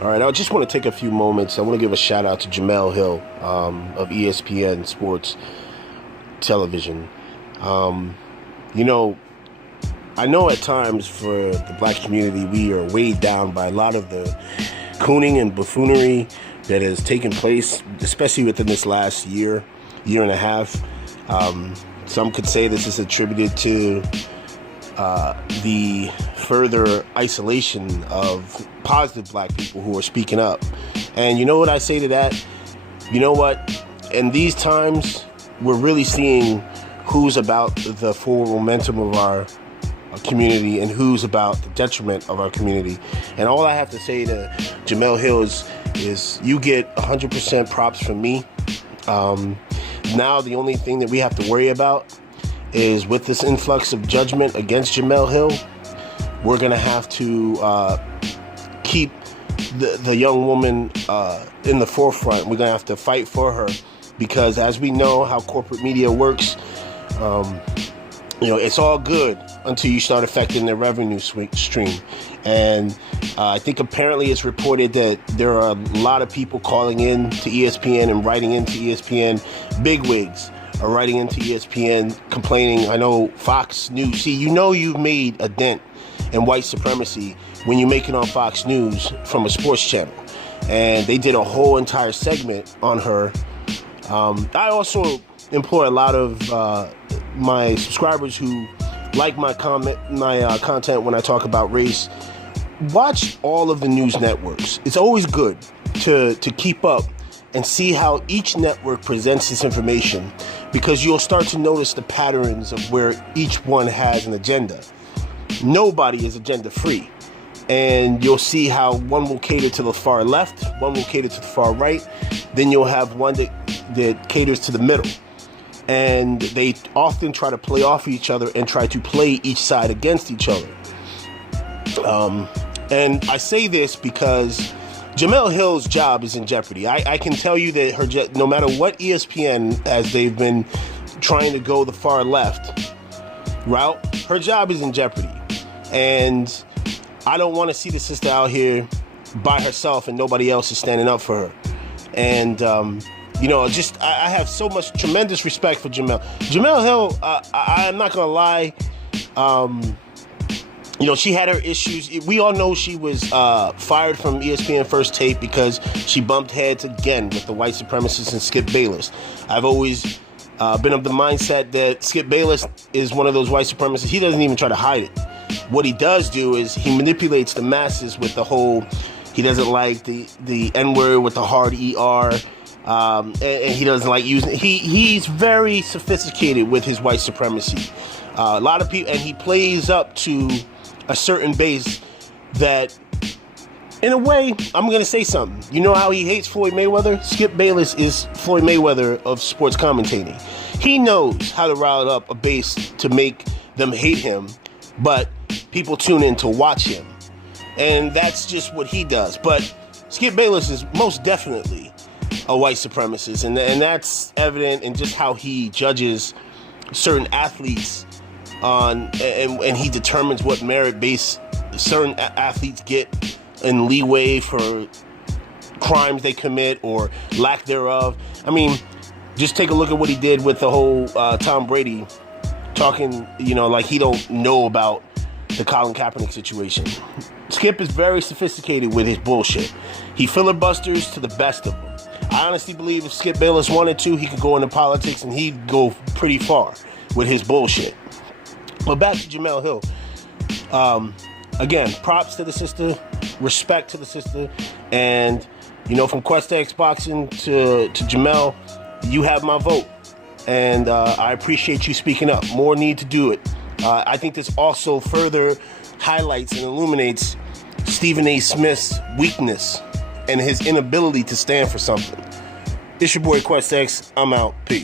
All right, I just want to take a few moments. I want to give a shout out to Jemellle Hill of ESPN Sports Television. You know, I know at times for the black community, we are weighed down by a lot of the cooning and buffoonery that has taken place, especially within this last year and a half. Some could say this is attributed to the further isolation of positive black people who are speaking up. And you know what I say to that? You know what? In these times, we're really seeing who's about the forward momentum of our community and who's about the detriment of our community. And all I have to say to Jemellle Hill is you get 100% props from me. Now the only thing that we have to worry about is with this influx of judgment against Jemellle Hill, we're going to have to keep the young woman in the forefront. We're going to have to fight for her because as we know how corporate media works, it's all good until you start affecting their revenue stream. And I think apparently it's reported that there are a lot of people calling in to ESPN and writing into ESPN, bigwigs are writing into ESPN complaining. I know Fox News. See, you've made a dent in white supremacy when you make it on Fox News from a sports channel. And they did a whole entire segment on her. I also implore a lot of my subscribers who like my content when I talk about race, watch all of the news networks. It's always good to keep up and see how each network presents this information, because you'll start to notice the patterns of where each one has an agenda. Nobody is agenda free. And you'll see how one will cater to the far left, one will cater to the far right, then you'll have one that caters to the middle. And they often try to play off each other and try to play each side against each other. And I say this because Jemellle Hill's job is in jeopardy. I can tell you that no matter what ESPN, as they've been trying to go the far left route, her job is in jeopardy. And I don't want to see the sister out here by herself and nobody else is standing up for her. And, I have so much tremendous respect for Jemellle. Jemellle Hill, I'm not going to lie, she had her issues. We all know she was fired from ESPN First Take because she bumped heads again with the white supremacist and Skip Bayless. I've always been of the mindset that Skip Bayless is one of those white supremacists. He doesn't even try to hide it. What he does do is he manipulates the masses with the whole, he doesn't like the N-word with the hard ER. And he doesn't like using it. He's very sophisticated with his white supremacy. A lot of people, and he plays up to a certain base that, in a way, I'm going to say something. You know how he hates Floyd Mayweather? Skip Bayless is Floyd Mayweather of sports commentating. He knows how to rile up a base to make them hate him, but people tune in to watch him. And that's just what he does. But Skip Bayless is most definitely a white supremacist, and that's evident in just how he judges certain athletes and he determines what merit base certain athletes get and leeway for crimes they commit or lack thereof. I mean, just take a look at what he did with the whole Tom Brady talking, like he don't know about the Colin Kaepernick situation. Skip is very sophisticated with his bullshit. He filibusters to the best of them. I honestly believe if Skip Bayless wanted to, he could go into politics and he'd go pretty far with his bullshit. But back to Jemellle Hill. Again, props to the sister, respect to the sister, and from Quest X Boxing to Jemellle, you have my vote, and I appreciate you speaking up. More need to do it. I think this also further highlights and illuminates Stephen A. Smith's weakness and his inability to stand for something. It's your boy Quest X. I'm out. Peace.